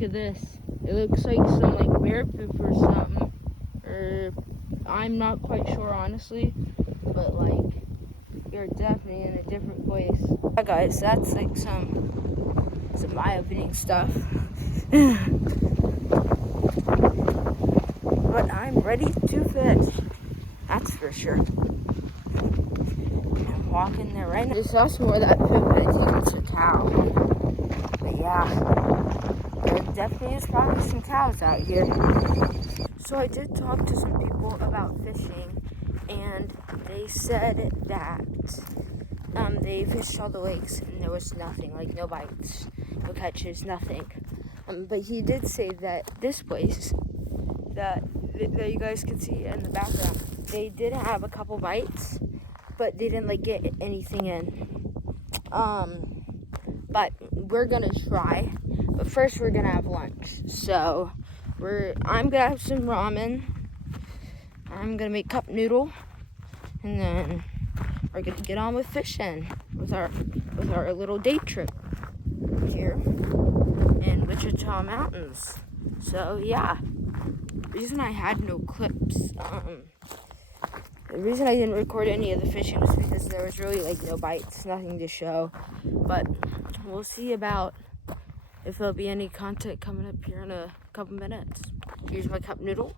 look at this. It looks like some like bear poop or something. Or I'm not quite sure honestly, but like you're definitely in a different place. Yeah, guys, that's like some eye-opening stuff. But I'm ready to fish. That's for sure. I'm walking there right now. Just saw some more of that poop. I think it's a cow. But yeah, there definitely is probably some cows out here. So I did talk to some people about fishing, and they said that they fished all the lakes and there was nothing, like no bites, no catches, nothing. But he did say that this place that you guys can see in the background, they did have a couple bites, but they didn't like get anything in. But we're gonna try. But first we're gonna have lunch. So I'm gonna have some ramen. I'm gonna make cup noodle, and then we're gonna get on with fishing with our little day trip here in Wichita Mountains. So yeah, the reason I had no clips, the reason I didn't record any of the fishing was because there was really like no bites, nothing to show. But we'll see about if there'll be any content coming up here in a couple minutes. Here's my cup noodle.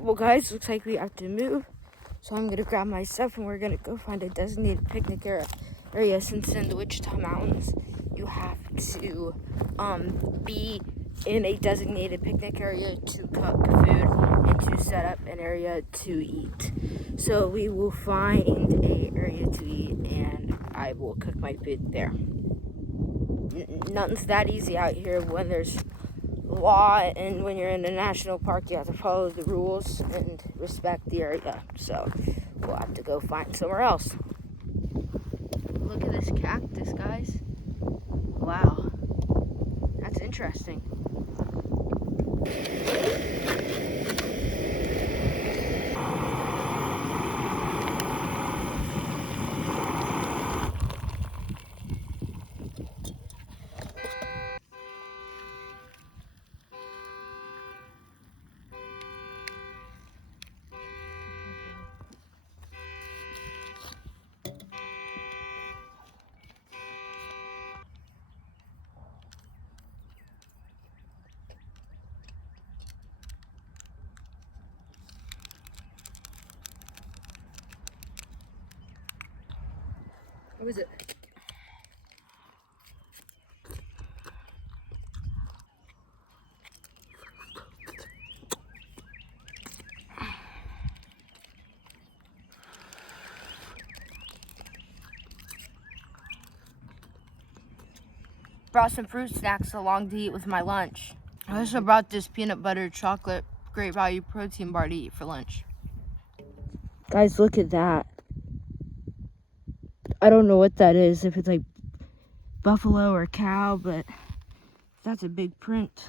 Well guys, looks like we have to move. So I'm gonna grab my stuff and we're gonna go find a designated picnic area, since in the Wichita Mountains you have to be in a designated picnic area to cook food and to set up an area to eat. So we will find a area to eat and I will cook my food there. Nothing's that easy out here when there's law, and when you're in a national park you have to follow the rules and respect the area. So we'll have to go find somewhere else. Look at this cactus, guys. Wow, that's interesting. What was it? Brought some fruit snacks along to eat with my lunch. I also brought this peanut butter chocolate great value protein bar to eat for lunch. Guys, look at that. I don't know what that is, if it's like buffalo or cow, but that's a big print.